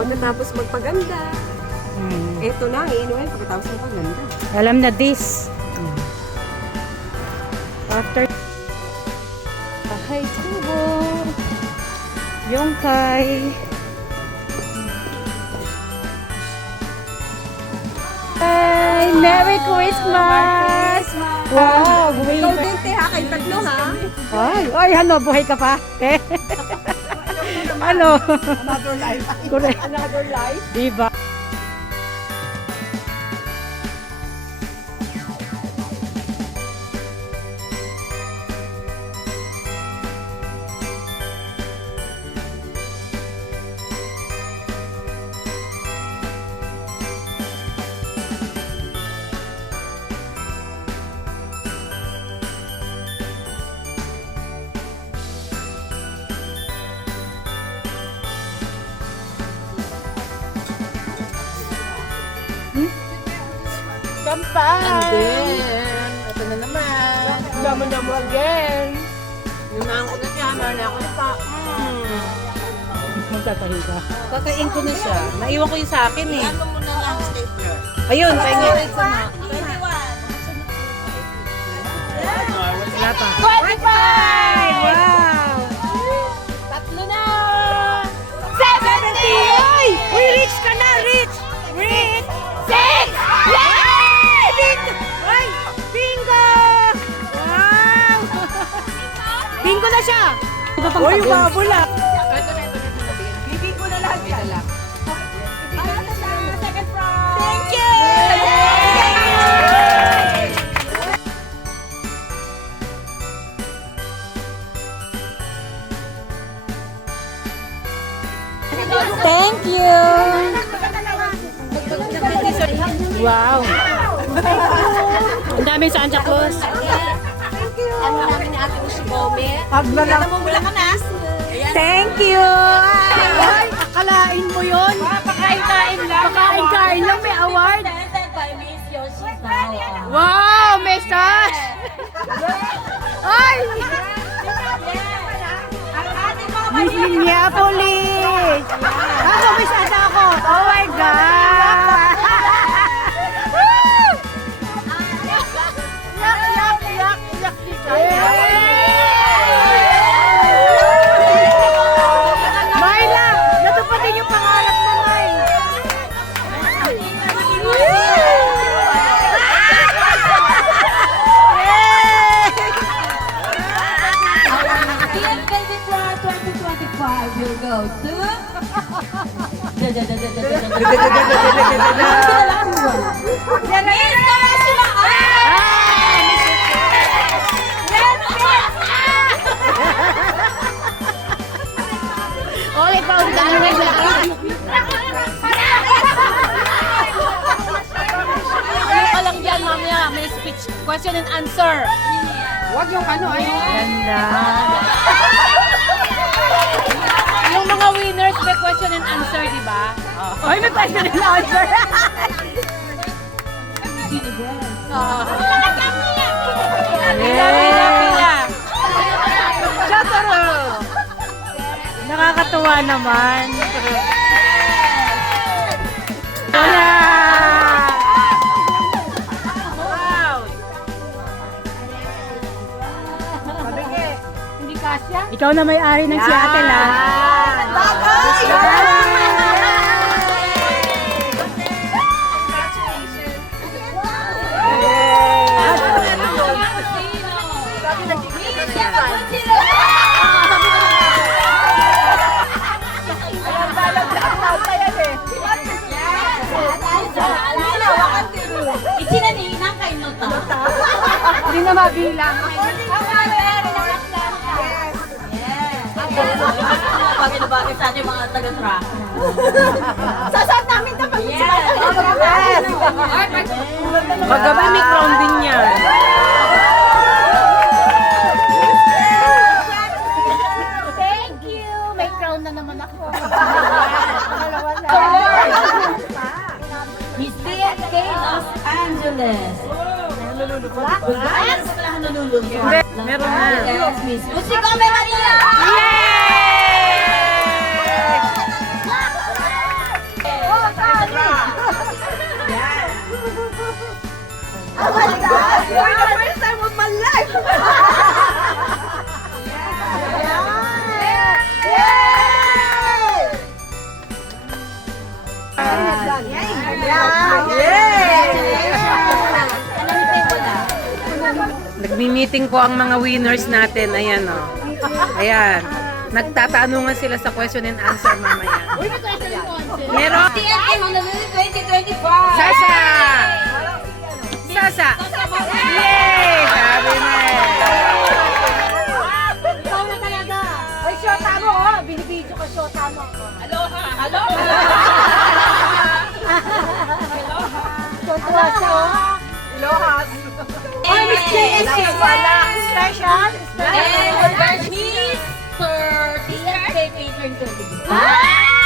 Pagkatapos magpaganda. Ito na, iinumin pagkatapos magpaganda. Alam na this. After Bahay Tubo. Yongkay. Hi! Merry Christmas! Wow! Buhay Ikaw ka. din, te, ha? Kayo tatlo, ha? Ay, ano, buhay ka pa? Eh? Ano? Another life. Correct. Another life. Diba? Kampay! And then, ito na naman. Damo-damo again. Lumaan ko na siya, meron na ako na pa. Magtatahi ka. Kakain ko na siya. Naiwan ko yung sa akin eh. Ano mo na lang, stapler? Ayun, pahingi. Wala pa. 25! Wow! Tatlo na! 70! Ay! Uy, rich ka na! Rich! Rich! 6! Yay! Bingo! Ay! Bingo! Wow! Bingo na siya! Uy, babula! Bibig ko na lahat yan. Second prize! Thank you! Thank you! Wow! Ang daming Santa Claus. Ano namin ni Ate Ushi Gomez? Aglalang. Wala ka na. Thank you! Ay, akalain mo yun? Pakain-kain lang. Pakain-kain lang, may award. Presented by Miss Yoshi Tao. Wow, may stars! Ay! Miss Minneapolis! Ako, may sasa ako. Oh my God! Woo! Yak dito. Myla, natupad din yung pangarap mo, Myla. TM Velvet Roar 2025 will go to... Okay, paulit na lang sila. Ano ka lang dyan, mamaya. May speech, question and answer. Huwag yung ano, Ganda. Yung mga winners, may question and answer, di ba? Ay, may question and answer. Pila. Nakakatuwa naman. Wala! Wow! Hindi kasya? Ikaw na may-ari ng Seattle, ha? Ichinaninang kay Nota. Hindi na mabilang. Bagay-bagay sa ating mga taga-track. Sasaan namin ito pag Magabi may crown din yan. Thank you! May crown na naman ako. Miss DNK Los Angeles. Ano pala nalulunod? Meron na. Yes, Miss Lucy Come Maria! Mimiting ko ang mga winners natin. Ayan, o. Ayan. Nagtatanungan sila sa question and answer mamaya. Meron. TNT Honolulu 2025! Sasa! Sasa! Yay! Sabi na eh. Ikaw na talaga. Ay, shota mo, oh. Binibidyo ko, shota mo. Aloha! Shota siya, oh. Ay, Miss JSC! Special? And Miss for TNT Catering Service. Yay!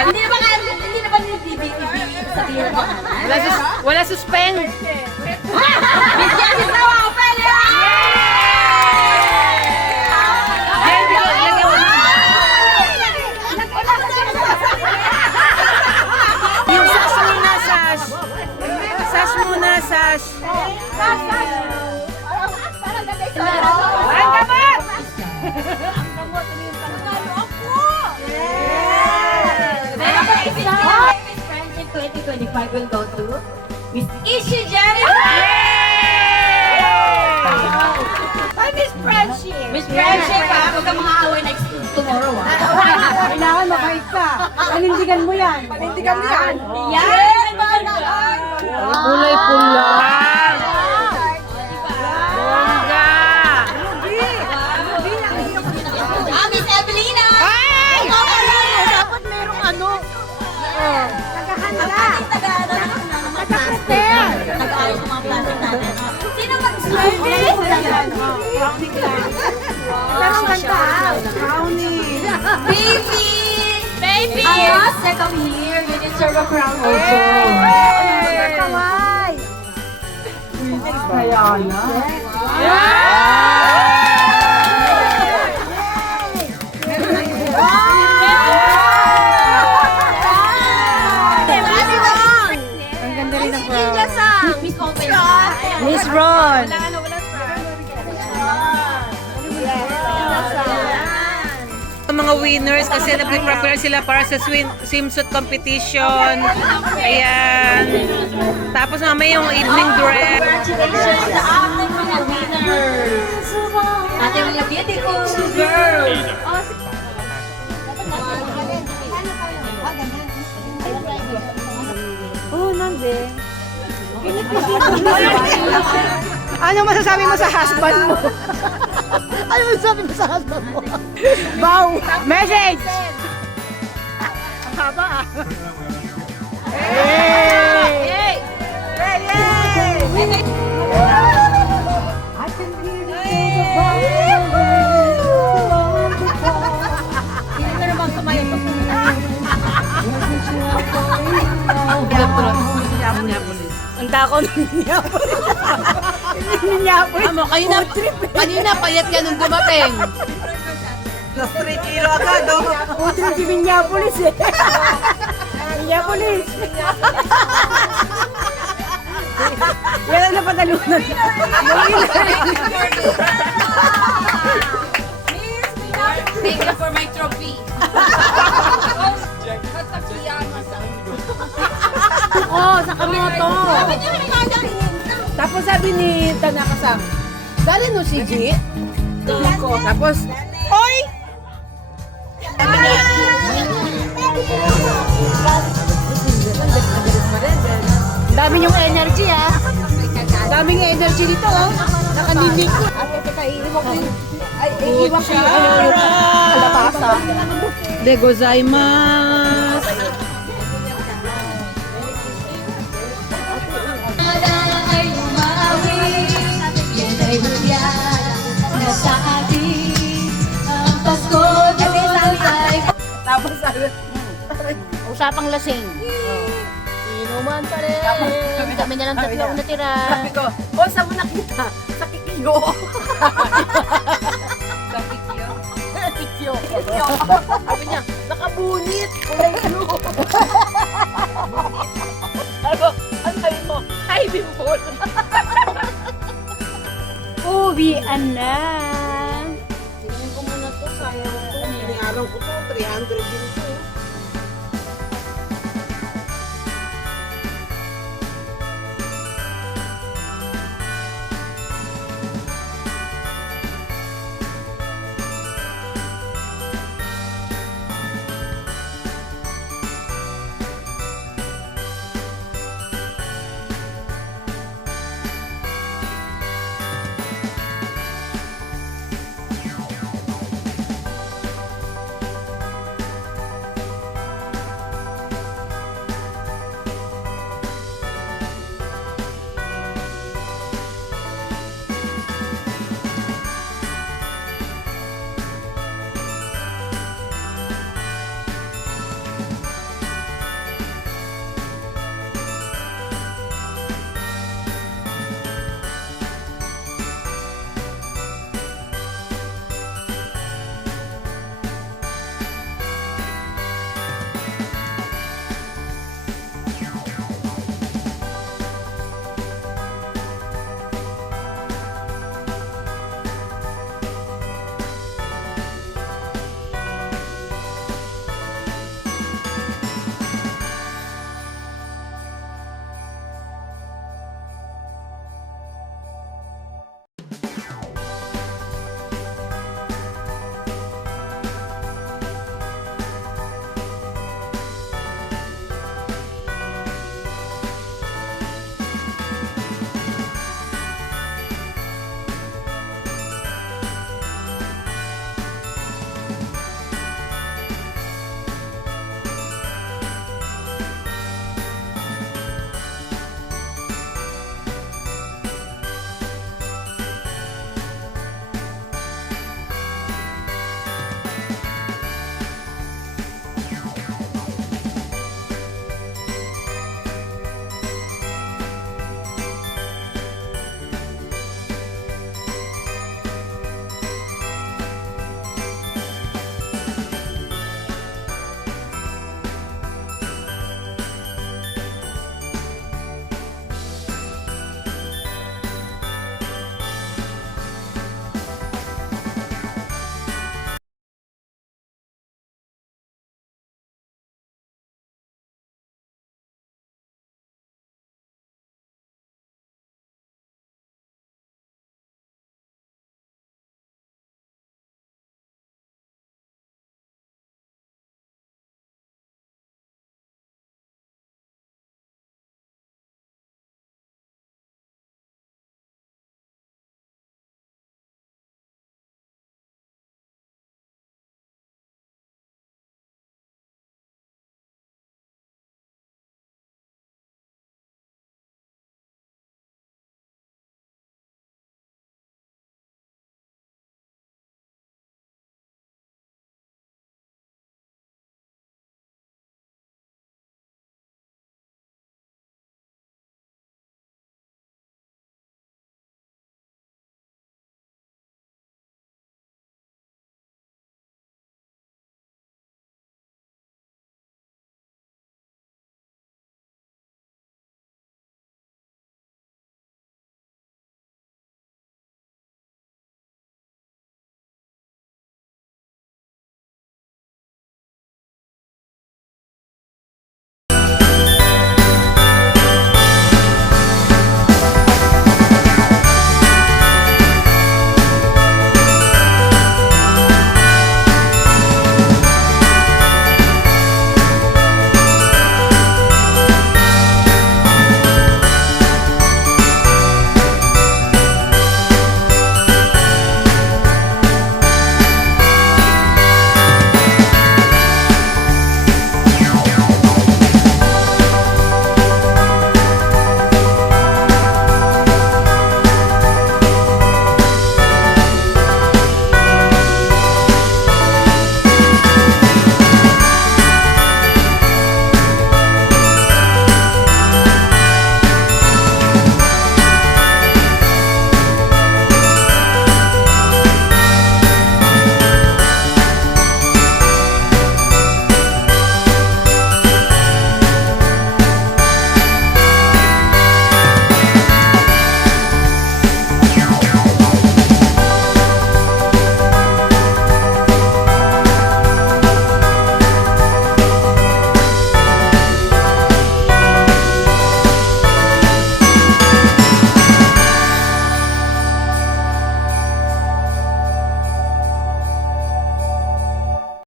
Hindi na ba sabihin ko? Wala suspend. Miss Jessie Tawa, Ophelia! Yung sash muna, sash. Sash muna, sash. Ang dapat! Miss Friendship 2025 will go to Miss Ishi Jennifer! Ay, Miss Friendship. Miss Friendship, ha? Huwag kang makakaway next tomorrow, ha? Kailangan makait ka. Panindigan mo yan. Panindigan mo yan. Yes! Kulay pula. Bongga. Ah, Miss Evelina! Ay! Dapat merong ano. Tagahanda. Taga-prepare. Nag-ayos ng mga plastic natin. Sino mag-service? Merong ganda. Brownie. Baby! Baby! Ayos, second year. You deserve a crown also. Kawai. Ang ganda rin ng crown. Miss Open. Miss Ron. Ang mga winners kasi nag-prepare sila para sa swimsuit competition. Ayan. Tapos mamaya yung evening dress. Congratulations sa ating mga winners. Ating mga beautiful girls. Oh, nande. Ano masasabi mo sa husband mo? Ano masasabi mo sa husband mo? Bow! Message! Ang haba ah. Hey! Hey! Hey! I can hear the Hindi na naman kumain pa. Ang dako ng Minneapolis. Amo, kanina payat ka nung dumating. Utrip si Minneapolis eh. Minneapolis. Yan ang napatalunan. Thank you for my trophy. Oo, sa kamoto. Tapos sabi ni Tanaka Sam, dali no si G. Tapos, oy! Dami yung energy ah. Daming energy dito oh. Nakaninig ko. At ito iiwak ko yung iiwak ko yung kalabasa. De gozaimasu. Ay umawi, yan ay huyan na sa ating ang Pasko doon ay Tapos sabi, Usapang lasing. inuman pa rin. Kami na lang tatlo ang natira. Sabi ko, oh, saan mo nakita? Sa Kikyo. Sa Kikyo? Kikyo. Sabi niya, nakabunit. Kulay blue. Ano sabi mo? Hi, Bimbo. Uwian na. Tingnan ko muna to, sayang to. Araw ko to, 300 din.